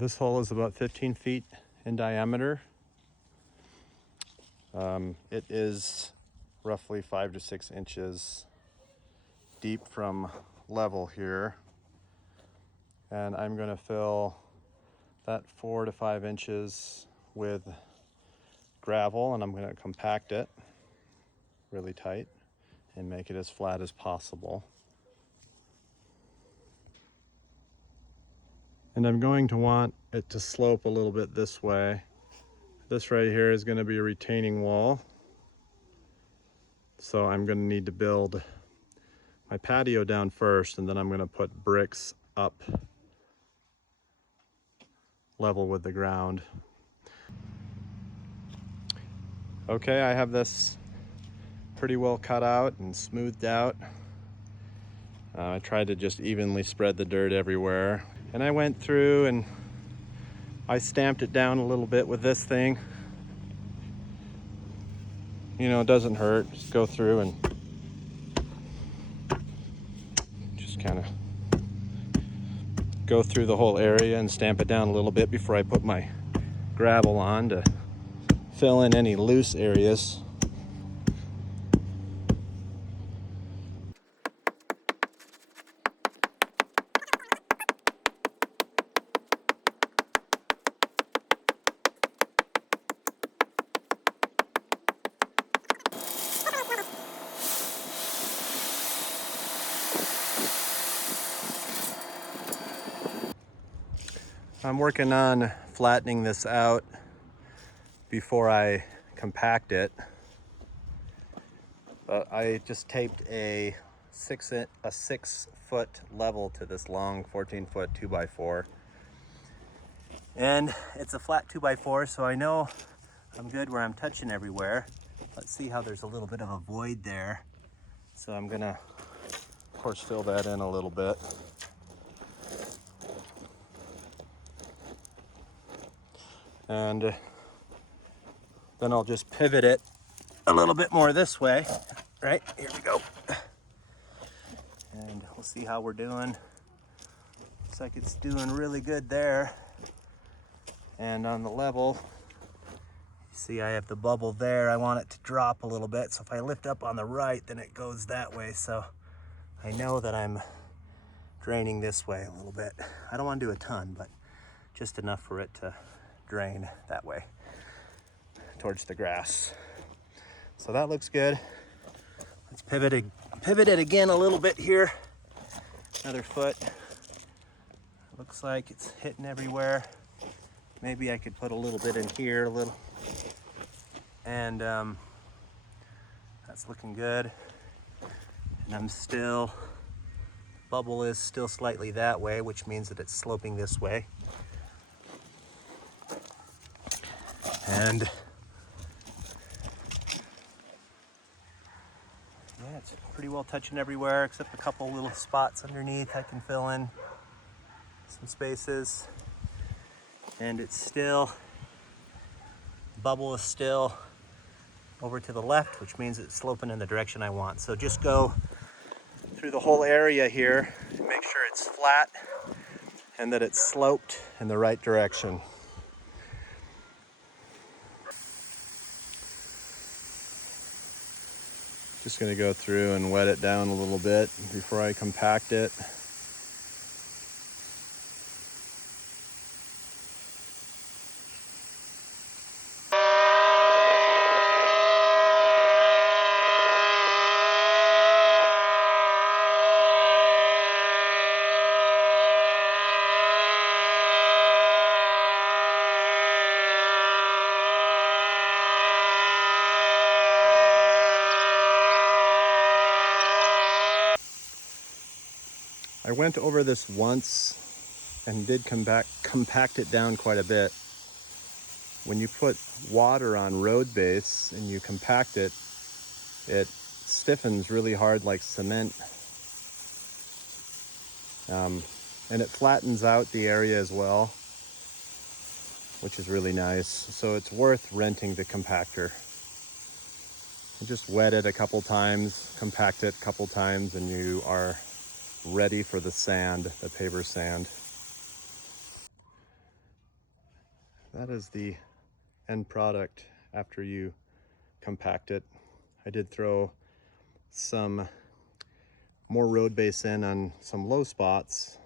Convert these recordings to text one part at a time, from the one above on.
This hole is about 15 feet in diameter. It is roughly 5 to 6 inches deep from level here. And I'm going to fill that 4 to 5 inches with gravel, and I'm going to compact it really tight and make it as flat as possible. And I'm going to want it to slope a little bit this way. This right here is going to be a retaining wall. So I'm going to need to build my patio down first, and then I'm going to put bricks up level with the ground. Okay, I have this pretty well cut out and smoothed out. I tried to just evenly spread the dirt everywhere. And I went through and I stamped it down a little bit with this thing. You know, it doesn't hurt. Just go through and just kind of go through the whole area and stamp it down a little bit before I put my gravel on to fill in any loose areas. I'm working on flattening this out before I compact it. But I just taped a 6-foot level to this long 14-foot 2x4. And it's a flat 2x4, so I know I'm good where I'm touching everywhere. Let's see how there's a little bit of a void there. So I'm gonna, of course, fill that in a little bit. And then I'll just pivot it a little bit more this way. Right, here we go. And we'll see how we're doing. Looks like it's doing really good there. And on the level, you see I have the bubble there. I want it to drop a little bit. So if I lift up on the right, then it goes that way. So I know that I'm draining this way a little bit. I don't want to do a ton, but just enough for it to drain that way towards the grass. So that looks good. Let's pivot it again a little bit here. Another foot. Looks like it's hitting everywhere. Maybe I could put a little bit in here, a little. And that's looking good. And I'm still, bubble is still slightly that way, which means that it's sloping this way. And yeah, it's pretty well touching everywhere except a couple little spots underneath I can fill in some spaces. And it's still, bubble is still over to the left, which means it's sloping in the direction I want. So just go through the whole area here to make sure it's flat and that it's sloped in the right direction. Just going to go through and wet it down a little bit before I compact it. I went over this once and did compact it down quite a bit. When you put water on road base and you compact it, it stiffens really hard like cement. And it flattens out the area as well, which is really nice. So it's worth renting the compactor. You just wet it a couple times, compact it a couple times, and you are ready for the sand, the Paver sand. That is the end product after you compact it. I did throw some more road base in on some low spots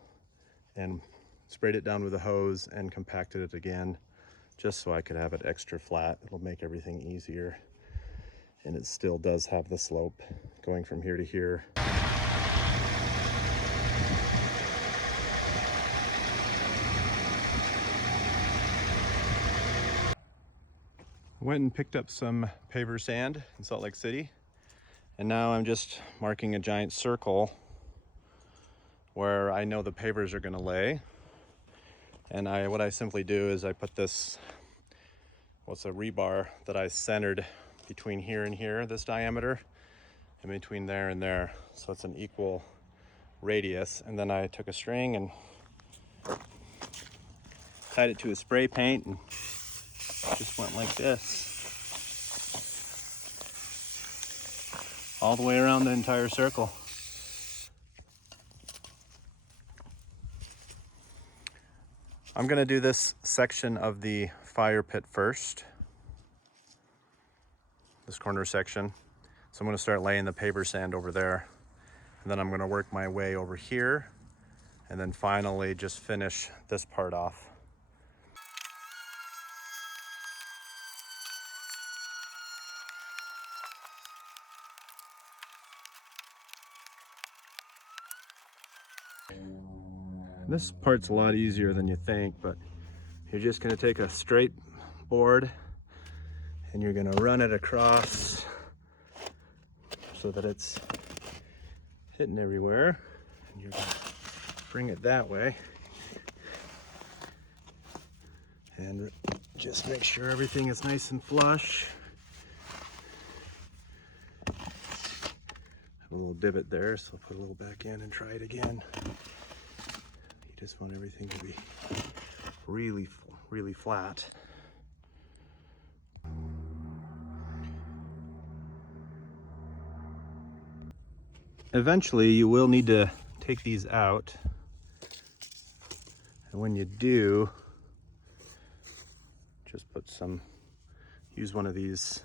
and sprayed it down with a hose and compacted it again just so I could have it extra flat. It'll make everything easier, and it still does have the slope going from here to here. Went and picked up some paver sand in Salt Lake City, and now I'm just marking a giant circle where I know the pavers are going to lay. And what I simply do is I put this, what's a rebar that I centered between here and here, this diameter, and between there and there, so it's an equal radius. And then I took a string and tied it to a spray paint and just went like this all the way around the entire circle. I'm gonna do this section of the fire pit first, this corner section. So I'm gonna start laying the paver sand over there, and then I'm gonna work my way over here, and then finally just finish this part off. This part's a lot easier than you think, but you're just gonna take a straight board and you're gonna run it across so that it's hitting everywhere. And you're gonna bring it that way and just make sure everything is nice and flush. Have a little divot there, so I'll put a little back in and try it again. You just want everything to be really flat. Eventually you will need to take these out, and when you do, just use one of these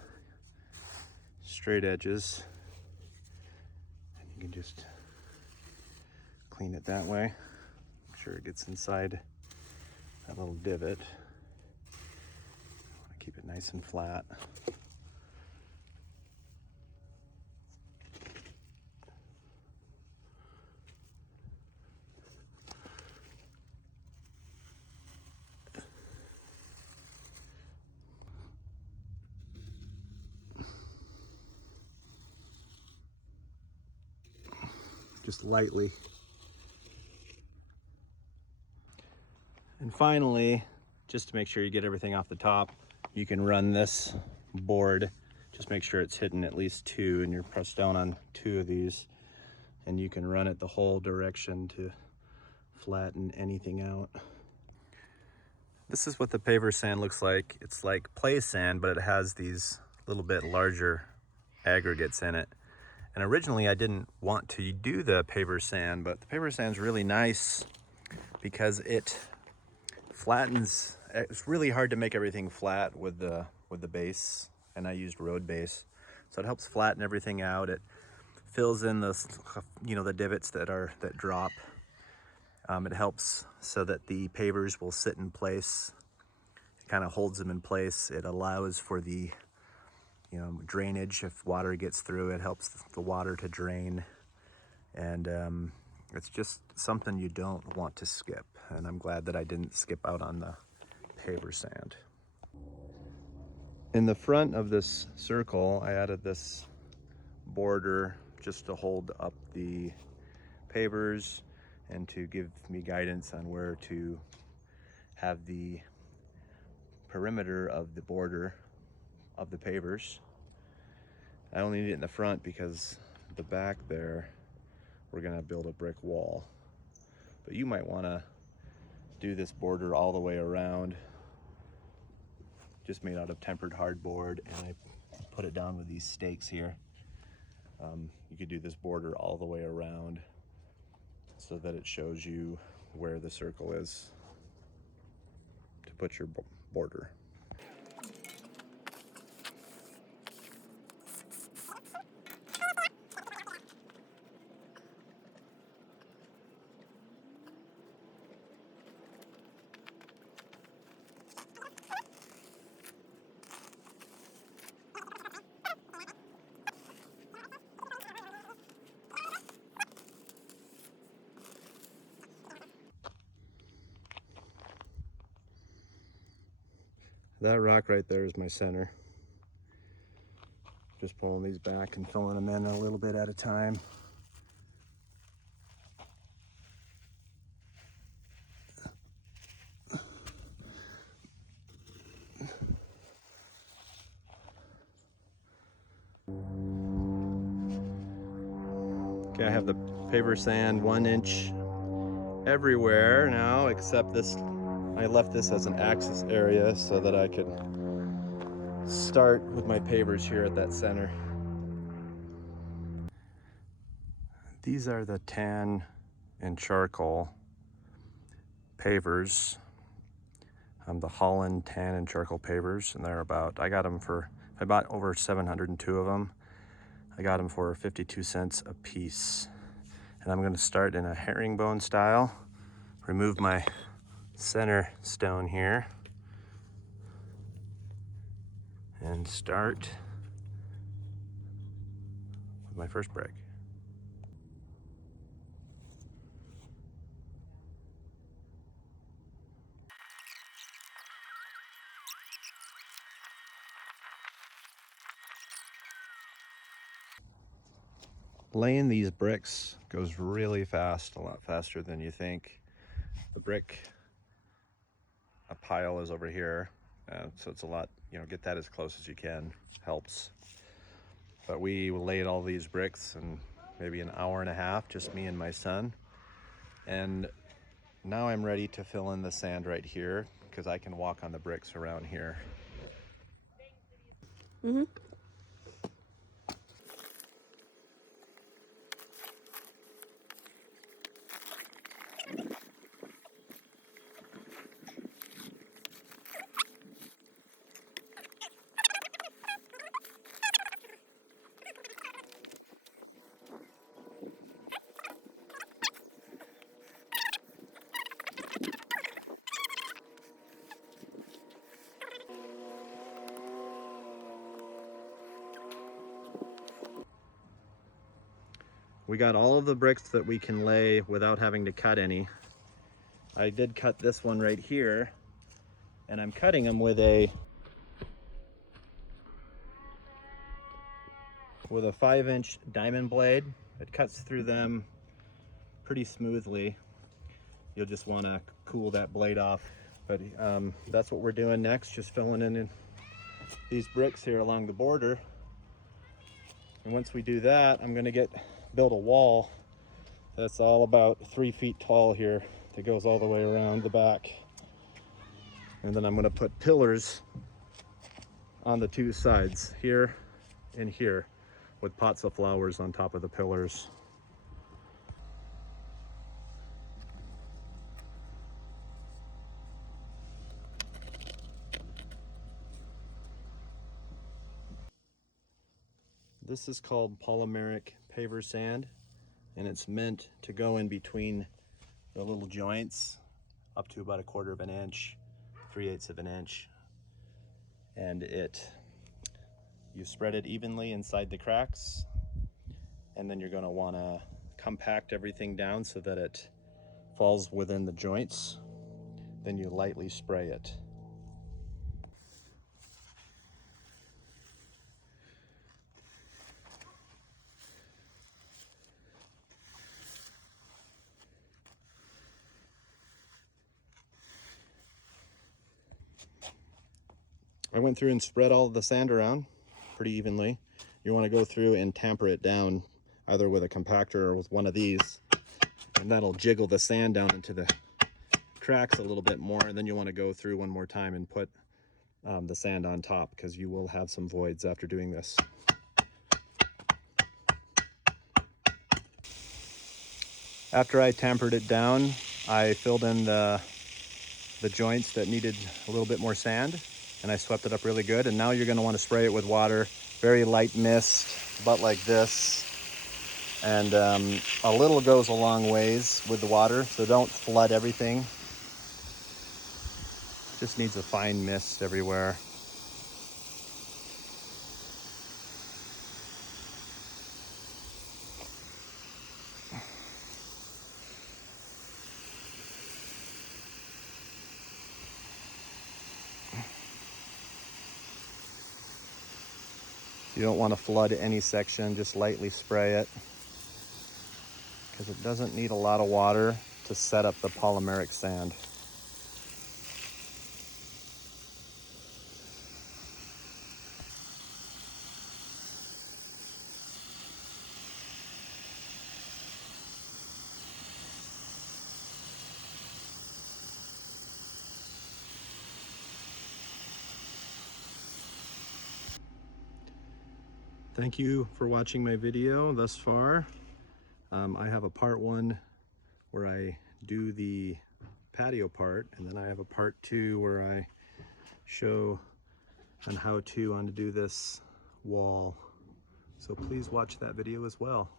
straight edges, and you can just clean it that way. Make sure it gets inside that little divot. I want to keep it nice and flat. Just lightly. And finally, just to make sure you get everything off the top, you can run this board. Just make sure it's hitting at least 2, and you're pressed down on 2 of these, and you can run it the whole direction to flatten anything out. This is what the paver sand looks like. It's like play sand, but it has these little bit larger aggregates in it. And originally I didn't want to do the paver sand, but the paver sand's really nice because it flattens. It's really hard to make everything flat with the base, and I used road base, so it helps flatten everything out. It fills in the divots that drop. It helps so that the pavers will sit in place. It kind of holds them in place. It allows for the drainage. If water gets through, it helps the water to drain, and it's just something you don't want to skip, and I'm glad that I didn't skip out on the paver sand. In the front of this circle, I added this border just to hold up the pavers and to give me guidance on where to have the perimeter of the border of the pavers. I only need it in the front because the back there, we're gonna build a brick wall. But you might wanna do this border all the way around, just made out of tempered hardboard, and I put it down with these stakes here. You could do this border all the way around so that it shows you where the circle is to put your border. That rock right there is my center. Just pulling these back and filling them in a little bit at a time. Okay, I have the paver sand 1 inch everywhere now, except this. I left this as an access area so that I could start with my pavers here at that center. These are the tan and charcoal pavers. The Holland tan and charcoal pavers, and they're about, I bought over 702 of them. I got them for 52 cents a piece. And I'm going to start in a herringbone style. Remove my center stone here. And start with my first brick. Laying these bricks goes really fast, a lot faster than you think. The brick, a pile is over here, so it's a lot, get that as close as you can, helps. But we laid all these bricks in maybe an hour and a half, just me and my son. And now I'm ready to fill in the sand right here because I can walk on the bricks around here. Mm-hmm. We got all of the bricks that we can lay without having to cut any. I did cut this one right here, and I'm cutting them with a 5-inch diamond blade. It cuts through them pretty smoothly. You'll just want to cool that blade off. But that's what we're doing next, just filling in these bricks here along the border. And once we do that, I'm going to build a wall that's all about 3 feet tall here that goes all the way around the back. And then I'm going to put pillars on the 2 sides, here and here, with pots of flowers on top of the pillars. This is called polymeric paver sand, and it's meant to go in between the little joints up to about 1/4 of an inch, 3/8 of an inch. And you spread it evenly inside the cracks, and then you're going to want to compact everything down so that it falls within the joints. Then you lightly spray it. I went through and spread all of the sand around pretty evenly. You want to go through and tamper it down either with a compactor or with one of these, and that'll jiggle the sand down into the cracks a little bit more. And then you want to go through one more time and put the sand on top, because you will have some voids after doing this. After I tampered it down, I filled in the the joints that needed a little bit more sand, and I swept it up really good. And now you're going to want to spray it with water, very light mist, about like this. And a little goes a long ways with the water, so don't flood everything. Just needs a fine mist everywhere. You don't want to flood any section, just lightly spray it, because it doesn't need a lot of water to set up the polymeric sand. Thank you for watching my video thus far. I have a part 1 where I do the patio part, and then I have a part 2 where I show on how to do this wall. So please watch that video as well.